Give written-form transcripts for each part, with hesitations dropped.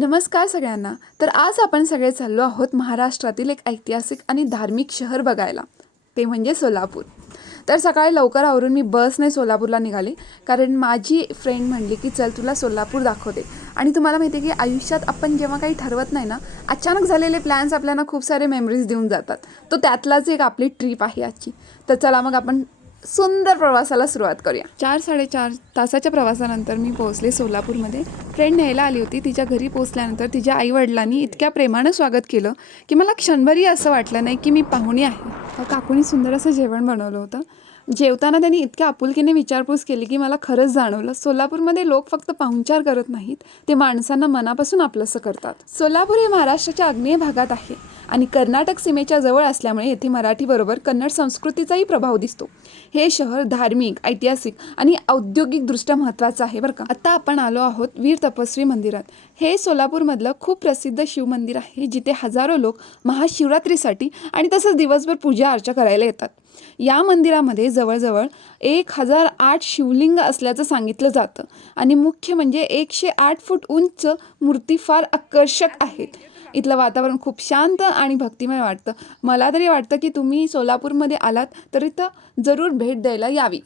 नमस्कार सगळ्यांना. तर आज आपण सगळे चाललो आहोत महाराष्ट्रातील एक ऐतिहासिक आणि धार्मिक शहर बघायला, ते म्हणजे सोलापूर. तर सकाळी लवकर आवरून मी बसने सोलापूरला निघाले, कारण माझी फ्रेंड म्हणली की चल तुला सोलापूर दाखवते. आणि तुम्हाला माहिती आहे की आयुष्यात आपण जेव्हा काही ठरवत नाही ना, अचानक झालेले प्लॅन्स आपल्याला खूप सारे मेमरीज देऊन जातात. तो त्यातलाच एक आपली ट्रिप आहे आजची. तर चला मग आपण सुंदर प्रवासाला सुरुवात करूया. 4-4.5 तासाच्या प्रवासानंतर मी पोहोचले सोलापूरमध्ये. फ्रेंड न्यायला आली होती. तिच्या घरी पोहोचल्यानंतर तिच्या आईवडिलांनी इतक्या प्रेमानं स्वागत केलं की मला क्षणभरही असं वाटलं नाही की मी पाहुणी आहे. काकूनी सुंदर असं जेवण बनवलं होतं. जेवताना त्यांनी इतक्या आपुलकीने विचारपूस केली की मला खरंच जाणवलं सोलापूरमध्ये लोक फक्त पाहुणचार करत नाहीत, ते माणसांना मनापासून आपलंसं करतात. सोलापूर हे महाराष्ट्राच्या आग्नेय भागात आहे आणि कर्नाटक सीमेच्या जवळ असल्यामुळे येथे मराठीबरोबर कन्नड संस्कृतीचाही प्रभाव दिसतो. हे शहर धार्मिक, ऐतिहासिक आणि औद्योगिकदृष्ट्या महत्त्वाचं आहे बरं का. आता आपण आलो आहोत वीर तपस्वी मंदिरात. हे सोलापूरमधलं खूप प्रसिद्ध शिवमंदिर आहे, जिथे हजारो लोक महाशिवरात्रीसाठी आणि तसंच दिवसभर पूजा अर्चा करायला येतात. या मंदिरामध्ये जवळजवळ 1008 शिवलिंग असल्याचं सांगितलं जातं आणि मुख्य म्हणजे 108 फूट उंच मूर्ती फार आकर्षक आहेत. इथलं वातावरण खूप शांत आणि भक्तिमय वाटतं. मला तरी वाटतं की तुम्ही सोलापूरमध्ये आलात तर इथं जरूर भेट द्यायला यावी.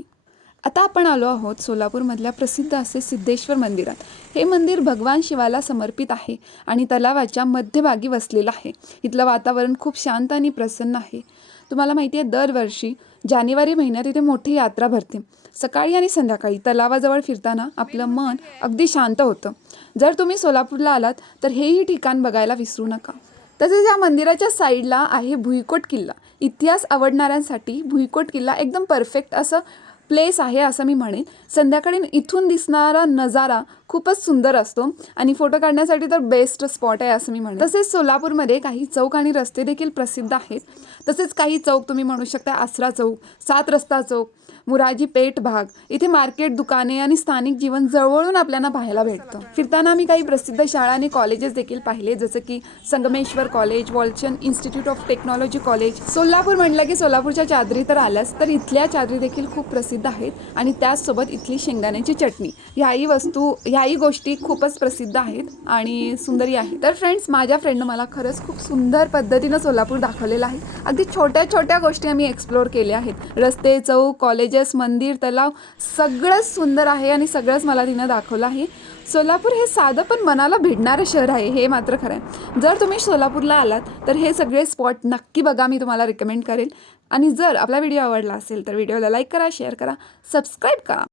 आता आपण आलो आहोत सोलापूरमधल्या प्रसिद्ध असे सिद्धेश्वर मंदिरात. हे मंदिर भगवान शिवाला समर्पित आहे आणि तलावाच्या मध्यभागी वसलेलं आहे. इथलं वातावरण खूप शांत आणि प्रसन्न आहे. तुम्हाला माहिती आहे, दरवर्षी जानेवारी महिन्यात इथे मोठी यात्रा भरते. सकाळी आणि संध्याकाळी तलावाजवळ फिरताना आपलं मन अगदी शांत होतं. जर तुम्ही सोलापूरला आलात तर हेही ठिकाण बघायला विसरू नका. तसेच या मंदिराच्या साईडला आहे भुईकोट किल्ला. इतिहास आवडणाऱ्यांसाठी भुईकोट किल्ला एकदम परफेक्ट असं प्लेस आहे असं मी म्हणेन. संध्याकाळी इथून दिसणारा नजारा खूपच सुंदर असतो आणि फोटो काढण्यासाठी तर बेस्ट स्पॉट आहे असं मी म्हणेन. तसेच सोलापूरमध्ये काही चौक आणि रस्ते देखील प्रसिद्ध आहेत. तसेच काही चौक तुम्ही म्हणू शकता आसरा चौक, 7 रस्ता चौक, मुराजी पेठ भाग. इथे मार्केट, दुकाने आणि स्थानिक जीवन जवळून आपल्याला पाहायला भेटतं. फिरताना आम्ही काही प्रसिद्ध शाळा आणि कॉलेजेस देखील पाहिले, जसं की Sangameshwar college, Walchand institute of technology college. Solapur म्हटलं की सोलापूरच्या चादरी तर आल्याच, तर इथल्या चादरी देखील खूप प्रसिद्ध आहेत आणि त्याचसोबत इथली शेंगदाण्याची चटणी. ह्याही गोष्टी खूपच प्रसिद्ध आहेत आणि सुंदरही आहे. तर फ्रेंड्स, माझ्या फ्रेंडनं मला खरंच खूप सुंदर पद्धतीनं सोलापूर दाखवलेलं आहे. अगदी छोट्या छोट्या गोष्टी आम्ही एक्सप्लोअर केल्या आहेत. रस्ते, चौक, कॉलेजेस, मंदिर, तलाव सगळंच सुंदर आहे आणि सगळंच मला तिनं दाखवलं आहे. सोलापूर हे साधं पण मनाला भिडणारं शहर आहे, हे मात्र खरं आहे. जर तुम्ही सोलापूरला आलात तर हे सगळे स्पॉट नक्की बघा, मी तुम्हाला रिकमेंड करेन. आणि जर आपला व्हिडिओ आवडला असेल तर व्हिडिओला लाईक करा, शेअर करा, सबस्क्राईब करा.